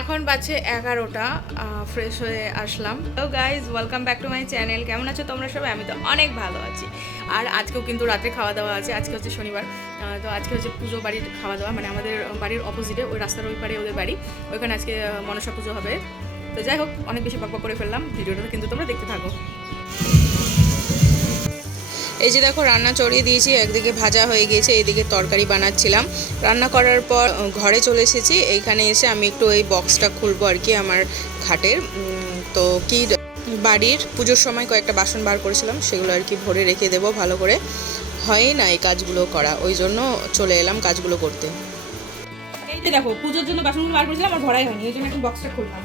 এখন বাজছে এগারোটা ফ্রেশ হয়ে আসলাম। Hello guys welcome back to my channel কেমন আছো তোমরা সবাই? আমি তো অনেক ভালো আছি। আর আজকেও কিন্তু রাতে খাওয়া দাওয়া আছে। আজকে হচ্ছে শনিবার। তো আজকে হচ্ছে পুজো বাড়ির খাওয়া দাওয়া। মানে আমাদের বাড়ির অপোজিটে ওই রাস্তার ওই পারে ওদের বাড়ি। ওইখানে আজকে মনসা পুজো হবে। তো যাই হোক, অনেক বেশি পাক করে ফেললাম। ভিডিওটা কিন্তু তোমরা দেখতে থাকো। এই যে দেখো, রান্না চড়িয়ে দিয়েছি, একদিকে ভাজা হয়ে গিয়েছে, এইদিকে তরকারি বানাচ্ছিলাম। রান্না করার পর ঘরে চলে এসেছি। এইখানে এসে আমি একটু এই বক্সটা খুলবো আর কি আমার খাটের। তো কি বাড়ির পুজোর সময় কয়েকটা বাসন বার করেছিলাম, সেগুলো আর কি ভরে রেখে দেবো ভালো করে। হয় না এই কাজগুলো করা, ওই জন্য চলে এলাম কাজগুলো করতে। এই যে দেখো, পুজোর জন্য বাসনগুলো বার করেছিলাম আমার ভরাই হয়নি, এই জন্য একটু বক্সটা খুললাম।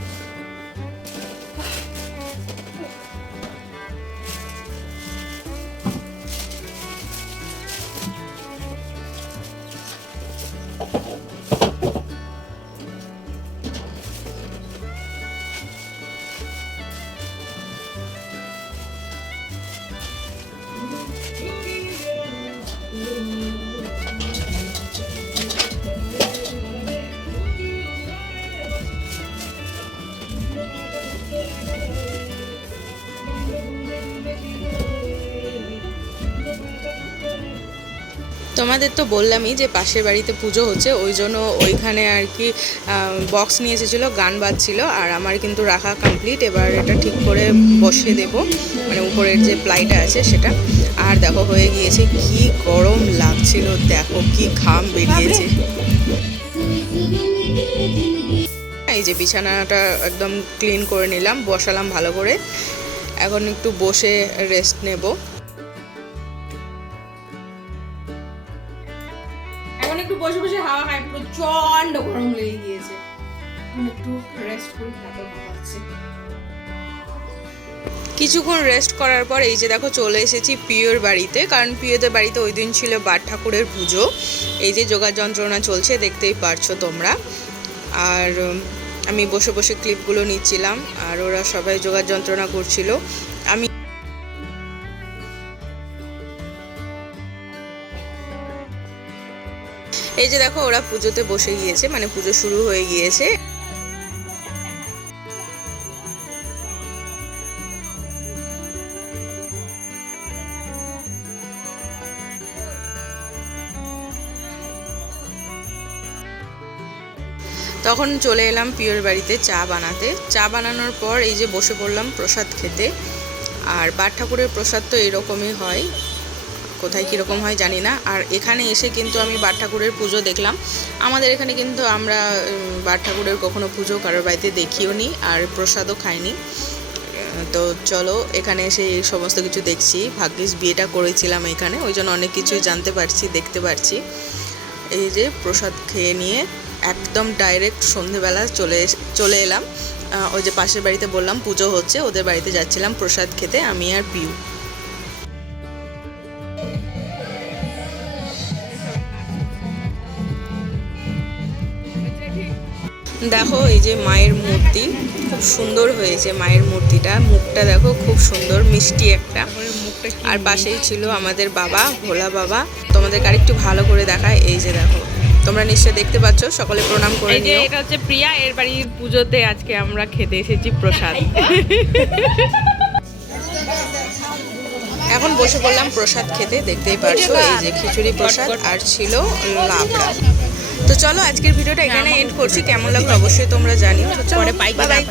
তোমাদের তো বললামই যে পাশের বাড়িতে পুজো হচ্ছে, ওই জন্য ওইখানে আর কি বক্স নিয়ে এসেছিল, গান বাজছিল, আর আমার কিন্তু রাখা কমপ্লিট এবার এটা ঠিক করে বসিয়ে দেব মানে উপরের যে প্লাইটা আছে সেটা। আর দেখো, হয়ে গিয়েছে, কি গরম লাগছিল, দেখো কি ঘাম বেরিয়েছে। এই যে বিছানাটা একদম ক্লিন করে নিলাম, বসালাম ভালো করে। এখন একটু বসে রেস্ট নেব। এখন একটু বসে বসে হাওয়া খাই প্রচণ্ড গরম লেগে গিয়েছে। একটু রেস্ট করি তারপর কিছুক্ষণ রেস্ট করার পর এই যে দেখো চলে এসেছি পিওর বাড়িতে কারণ পিওদের বাড়িতে ওই দিন ছিল বাট ঠাকুরের পুজো। এই যে যোগা যন্ত্রণা চলছে দেখতেই পারছ তোমরা। আর আমি বসে বসে ক্লিপগুলো নিচ্ছিলাম আর ওরা সবাই যোগা যন্ত্রণা করছিল। আমি এই যে দেখো, ওরা পুজোতে বসে গিয়েছে মানে পুজো শুরু হয়ে গিয়েছে। তখন চলে এলাম পিওর বাড়িতে চা বানাতে। চা বানানোর পর এই যে বসে পড়লাম প্রসাদ খেতে। আর বাট ঠাকুরের প্রসাদ তো এরকমই হয়। কোথায় কীরকম হয় জানি না। আর এখানে এসে কিন্তু আমি বাট ঠাকুরের পুজো দেখলাম। আমাদের এখানে কিন্তু আমরা বার ঠাকুরের কখনো পুজো কারোর বাড়িতে দেখিও নি আর প্রসাদও খাইনি। তো চলো, এখানে এসে এই সমস্ত কিছু দেখছি। ভাগ্যিস বিয়েটা করেছিলাম এখানে। ওই জন্য অনেক কিছুই জানতে পারছি, দেখতে পারছি। এই যে প্রসাদ খেয়ে নিয়ে একদম ডাইরেক্ট সন্ধেবেলা চলে চলে এলাম। ওই যে পাশের বাড়িতে বললাম পুজো হচ্ছে ওদের বাড়িতে যাচ্ছিলাম প্রসাদ খেতে আমি আর পিউ। দেখো এই যে মায়ের মূর্তি খুব সুন্দর হয়েছে মায়ের মূর্তিটা। মুখটা দেখো খুব সুন্দর মিষ্টি একটা। আর পাশেই ছিল আমাদের বাবা ভোলা বাবা। তোমাদেরকে আরেকটু ভালো করে দেখায় এই যে দেখো। তোমরা নিশ্চয় দেখতে পাচ্ছ সকলে প্রণাম করে এই যে এটা হচ্ছে প্রিয়া এর বাড়ির পুজোতে আজকে আমরা খেতে এসেছি প্রসাদ। এখন বসে পড়লাম প্রসাদ খেতে দেখতেই পারছ এই যে খিচুড়ি প্রসাদ আর ছিল লাবড়া। তো চলো আজকের ভিডিওটা এখানে এন্ড করছি কেমন লাগল অবশ্যই তোমরা জানিও। তো পাই bye.